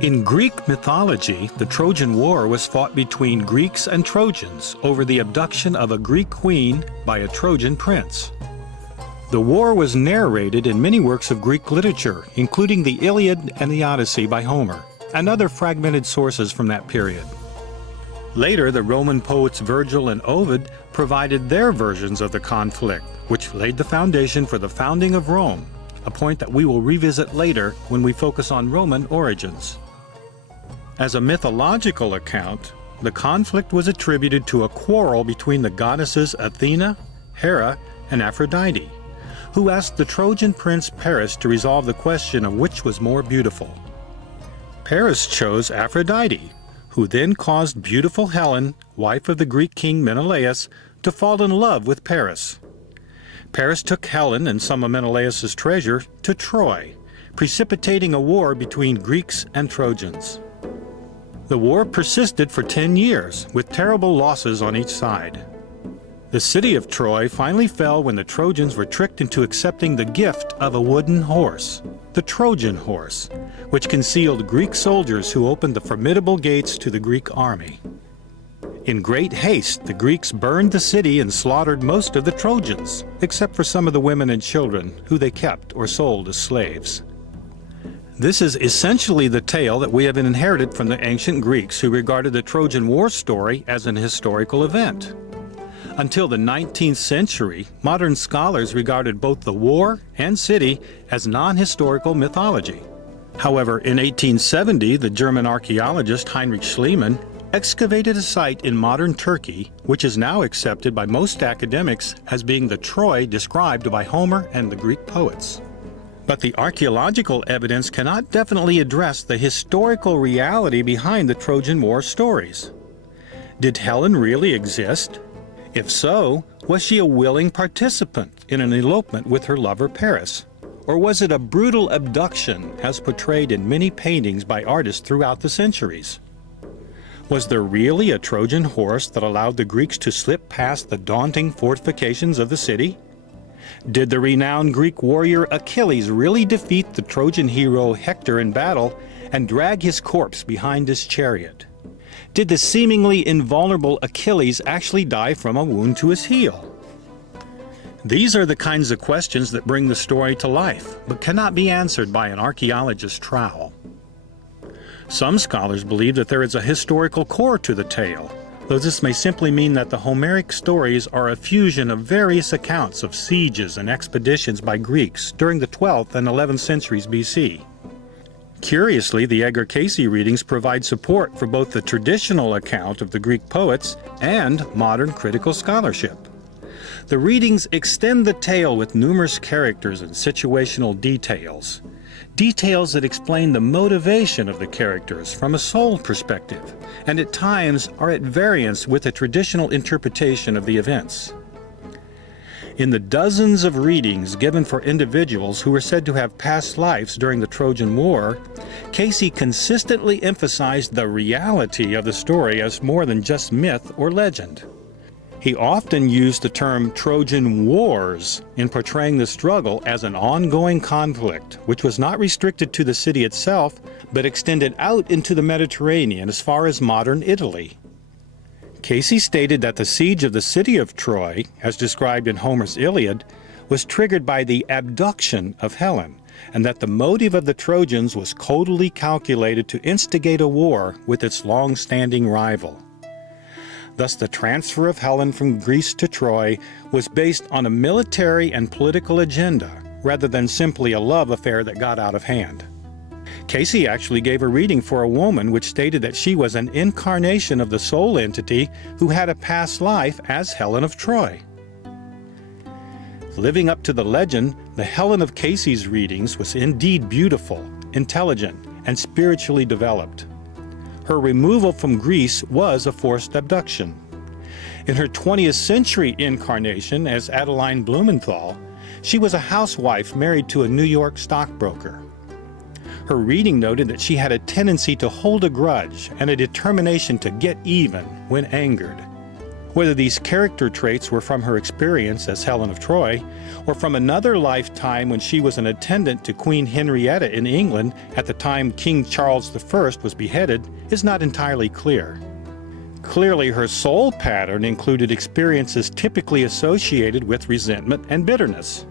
In Greek mythology, the Trojan War was fought between Greeks and Trojans over the abduction of a Greek queen by a Trojan prince. The war was narrated in many works of Greek literature, including the Iliad and the Odyssey by Homer, and other fragmented sources from that period. Later, the Roman poets Virgil and Ovid provided their versions of the conflict, which laid the foundation for the founding of Rome, a point that we will revisit later when we focus on Roman origins. As a mythological account, the conflict was attributed to a quarrel between the goddesses Athena, Hera, and Aphrodite, who asked the Trojan prince Paris to resolve the question of which was more beautiful. Paris chose Aphrodite, who then caused beautiful Helen, wife of the Greek king Menelaus, to fall in love with Paris. Paris took Helen and some of Menelaus's treasure to Troy, precipitating a war between Greeks and Trojans. The war persisted for 10 years, with terrible losses on each side. The city of Troy finally fell when the Trojans were tricked into accepting the gift of a wooden horse, the Trojan horse, which concealed Greek soldiers who opened the formidable gates to the Greek army. In great haste, the Greeks burned the city and slaughtered most of the Trojans, except for some of the women and children, who they kept or sold as slaves. This is essentially the tale that we have inherited from the ancient Greeks, who regarded the Trojan War story as an historical event. Until the 19th century, modern scholars regarded both the war and city as non-historical mythology. However, in 1870, the German archaeologist Heinrich Schliemann excavated a site in modern Turkey, which is now accepted by most academics as being the Troy described by Homer and the Greek poets. But the archaeological evidence cannot definitely address the historical reality behind the Trojan War stories. Did Helen really exist? If so, was she a willing participant in an elopement with her lover Paris? Or was it a brutal abduction as portrayed in many paintings by artists throughout the centuries? Was there really a Trojan horse that allowed the Greeks to slip past the daunting fortifications of the city? Did the renowned Greek warrior Achilles really defeat the Trojan hero Hector in battle and drag his corpse behind his chariot? Did the seemingly invulnerable Achilles actually die from a wound to his heel? These are the kinds of questions that bring the story to life, but cannot be answered by an archaeologist's trowel. Some scholars believe that there is a historical core to the tale, though this may simply mean that the Homeric stories are a fusion of various accounts of sieges and expeditions by Greeks during the 12th and 11th centuries BC. Curiously, the Edgar Cayce readings provide support for both the traditional account of the Greek poets and modern critical scholarship. The readings extend the tale with numerous characters and situational details, details that explain the motivation of the characters from a soul perspective, and at times are at variance with a traditional interpretation of the events. In the dozens of readings given for individuals who were said to have past lives during the Trojan War, Cayce consistently emphasized the reality of the story as more than just myth or legend. He often used the term Trojan Wars in portraying the struggle as an ongoing conflict, which was not restricted to the city itself, but extended out into the Mediterranean as far as modern Italy. Cayce stated that the siege of the city of Troy, as described in Homer's Iliad, was triggered by the abduction of Helen, and that the motive of the Trojans was coldly calculated to instigate a war with its long-standing rival. Thus, the transfer of Helen from Greece to Troy was based on a military and political agenda, rather than simply a love affair that got out of hand. Cayce actually gave a reading for a woman which stated that she was an incarnation of the soul entity who had a past life as Helen of Troy. Living up to the legend, the Helen of Cayce's readings was indeed beautiful, intelligent, and spiritually developed. Her removal from Greece was a forced abduction. In her 20th century incarnation as Adeline Blumenthal, she was a housewife married to a New York stockbroker. Her reading noted that she had a tendency to hold a grudge and a determination to get even when angered. Whether these character traits were from her experience as Helen of Troy, or from another lifetime when she was an attendant to Queen Henrietta in England at the time King Charles I was beheaded, is not entirely clear. Clearly, her soul pattern included experiences typically associated with resentment and bitterness.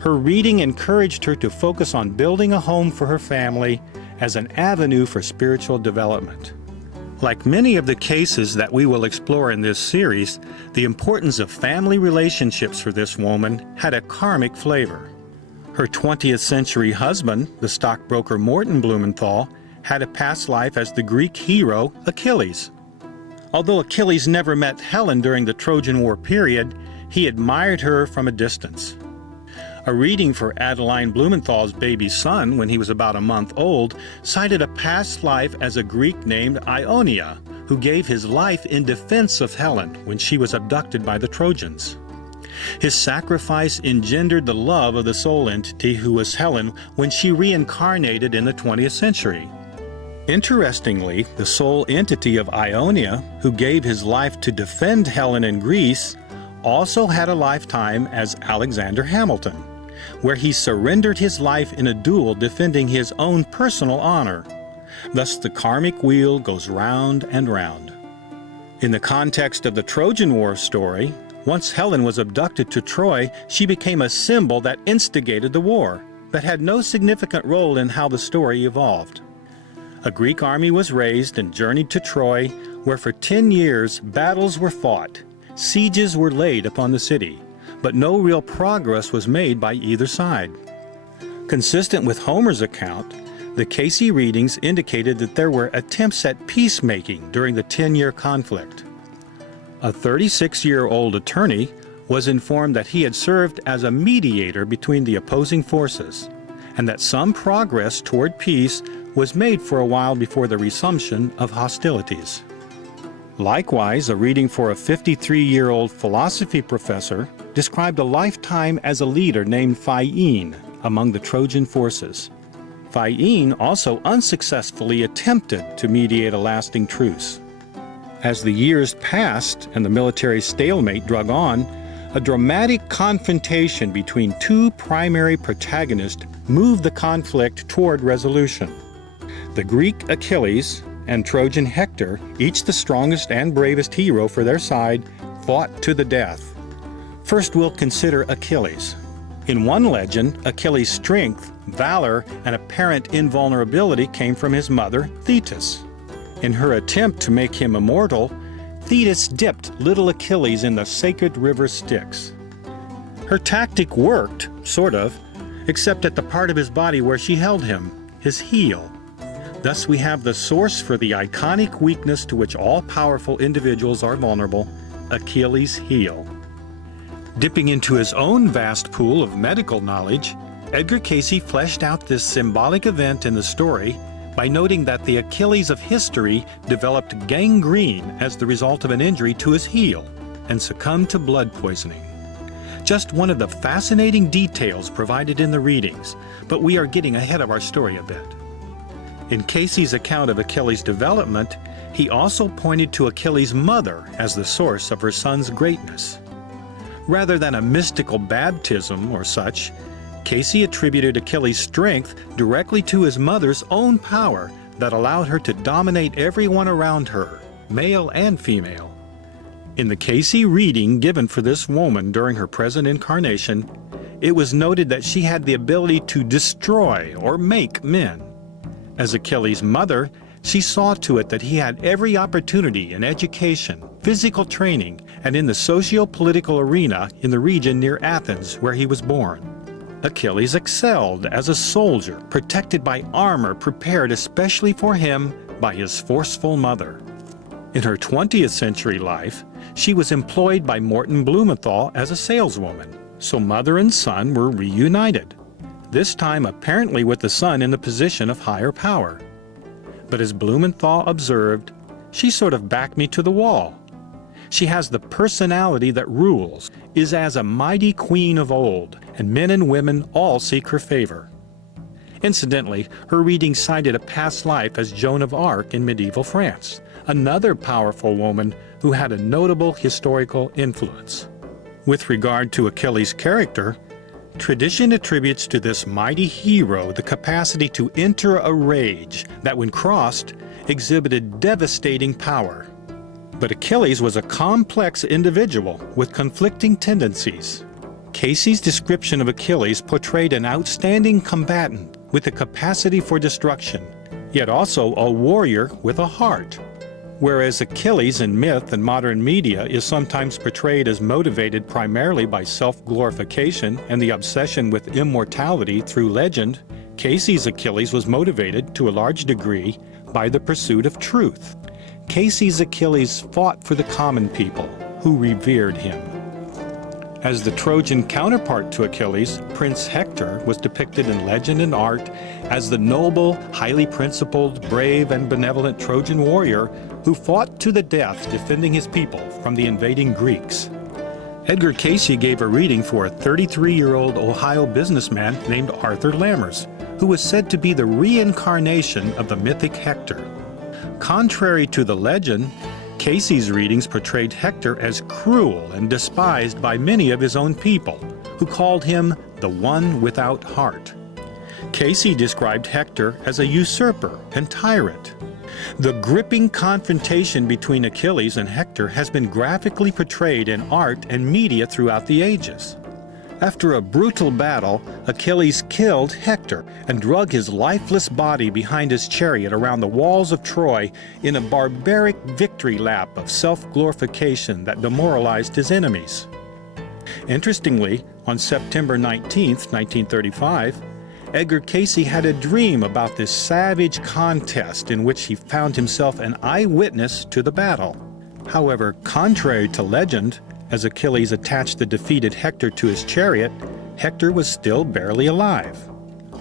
Her reading encouraged her to focus on building a home for her family as an avenue for spiritual development. Like many of the cases that we will explore in this series, the importance of family relationships for this woman had a karmic flavor. Her 20th century husband, the stockbroker Morton Blumenthal, had a past life as the Greek hero Achilles. Although Achilles never met Helen during the Trojan War period, he admired her from a distance. A reading for Adeline Blumenthal's baby son when he was about a month old cited a past life as a Greek named Ionia, who gave his life in defense of Helen when she was abducted by the Trojans. His sacrifice engendered the love of the soul entity who was Helen when she reincarnated in the 20th century. Interestingly, the soul entity of Ionia, who gave his life to defend Helen in Greece, also had a lifetime as Alexander Hamilton, where he surrendered his life in a duel defending his own personal honor. Thus the karmic wheel goes round and round. In the context of the Trojan War story, once Helen was abducted to Troy, she became a symbol that instigated the war, but had no significant role in how the story evolved. A Greek army was raised and journeyed to Troy, where for 10 years battles were fought, sieges were laid upon the city, but no real progress was made by either side. Consistent with Homer's account, the Casey readings indicated that there were attempts at peacemaking during the 10-year conflict. A 36-year-old attorney was informed that he had served as a mediator between the opposing forces, and that some progress toward peace was made for a while before the resumption of hostilities. Likewise, a reading for a 53-year-old philosophy professor described a lifetime as a leader named Phaein among the Trojan forces. Phaein also unsuccessfully attempted to mediate a lasting truce. As the years passed and the military stalemate drug on, a dramatic confrontation between two primary protagonists moved the conflict toward resolution. The Greek Achilles and Trojan Hector, each the strongest and bravest hero for their side, fought to the death. First, we'll consider Achilles. In one legend, Achilles' strength, valor, and apparent invulnerability came from his mother, Thetis. In her attempt to make him immortal, Thetis dipped little Achilles in the sacred river Styx. Her tactic worked, sort of, except at the part of his body where she held him, his heel. Thus we have the source for the iconic weakness to which all-powerful individuals are vulnerable, Achilles' heel. Dipping into his own vast pool of medical knowledge, Edgar Cayce fleshed out this symbolic event in the story by noting that the Achilles of history developed gangrene as the result of an injury to his heel and succumbed to blood poisoning. Just one of the fascinating details provided in the readings, but we are getting ahead of our story a bit. In Cayce's account of Achilles' development, he also pointed to Achilles' mother as the source of her son's greatness. Rather than a mystical baptism or such, Cayce attributed Achilles' strength directly to his mother's own power that allowed her to dominate everyone around her, male and female. In the Cayce reading given for this woman during her present incarnation, it was noted that she had the ability to destroy or make men. As Achilles' mother, she saw to it that he had every opportunity in education, physical training, and in the socio-political arena in the region near Athens where he was born. Achilles excelled as a soldier, protected by armor prepared especially for him by his forceful mother. In her 20th century life, she was employed by Morton Blumenthal as a saleswoman, so mother and son were reunited, this time apparently with the son in the position of higher power. But as Blumenthal observed, she sort of backed me to the wall. She has the personality that rules, is as a mighty queen of old, and men and women all seek her favor. Incidentally, her reading cited a past life as Joan of Arc in medieval France, another powerful woman who had a notable historical influence. With regard to Achilles' character, tradition attributes to this mighty hero the capacity to enter a rage that, when crossed, exhibited devastating power. But Achilles was a complex individual with conflicting tendencies. Casey's description of Achilles portrayed an outstanding combatant with a capacity for destruction, yet also a warrior with a heart. Whereas Achilles in myth and modern media is sometimes portrayed as motivated primarily by self-glorification and the obsession with immortality through legend, Casey's Achilles was motivated to a large degree by the pursuit of truth. Casey's Achilles fought for the common people who revered him. As the Trojan counterpart to Achilles, Prince Hector was depicted in legend and art as the noble, highly principled, brave, and benevolent Trojan warrior who fought to the death defending his people from the invading Greeks. Edgar Cayce gave a reading for a 33-year-old Ohio businessman named Arthur Lammers, who was said to be the reincarnation of the mythic Hector. Contrary to the legend, Cayce's readings portrayed Hector as cruel and despised by many of his own people, who called him the one without heart. Cayce described Hector as a usurper and tyrant. The gripping confrontation between Achilles and Hector has been graphically portrayed in art and media throughout the ages. After a brutal battle, Achilles killed Hector and drug his lifeless body behind his chariot around the walls of Troy in a barbaric victory lap of self-glorification that demoralized his enemies. Interestingly, on September 19, 1935, Edgar Cayce had a dream about this savage contest in which he found himself an eyewitness to the battle. However, contrary to legend, as Achilles attached the defeated Hector to his chariot, Hector was still barely alive.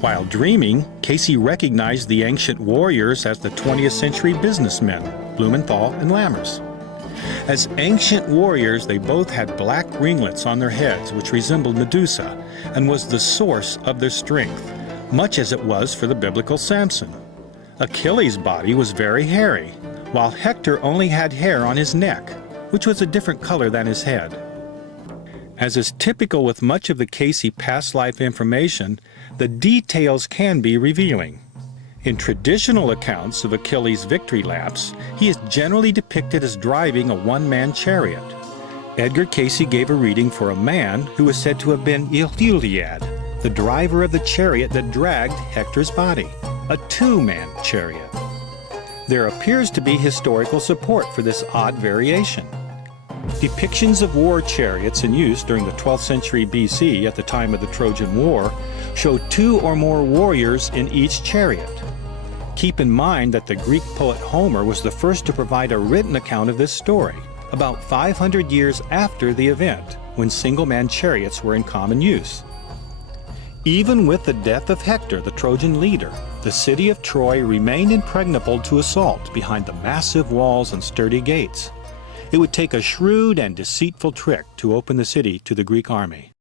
While dreaming, Cayce recognized the ancient warriors as the 20th century businessmen, Blumenthal and Lammers. As ancient warriors, they both had black ringlets on their heads which resembled Medusa and was the source of their strength, much as it was for the biblical Samson. Achilles' body was very hairy, while Hector only had hair on his neck, which was a different color than his head. As is typical with much of the Cayce past life information, the details can be revealing. In traditional accounts of Achilles' victory laps, he is generally depicted as driving a one-man chariot. Edgar Cayce gave a reading for a man who was said to have been Illiad, the driver of the chariot that dragged Hector's body, a two-man chariot. There appears to be historical support for this odd variation. Depictions of war chariots in use during the 12th century BC at the time of the Trojan War show two or more warriors in each chariot. Keep in mind that the Greek poet Homer was the first to provide a written account of this story, about 500 years after the event, when single-man chariots were in common use. Even with the death of Hector, the Trojan leader, the city of Troy remained impregnable to assault behind the massive walls and sturdy gates. It would take a shrewd and deceitful trick to open the city to the Greek army.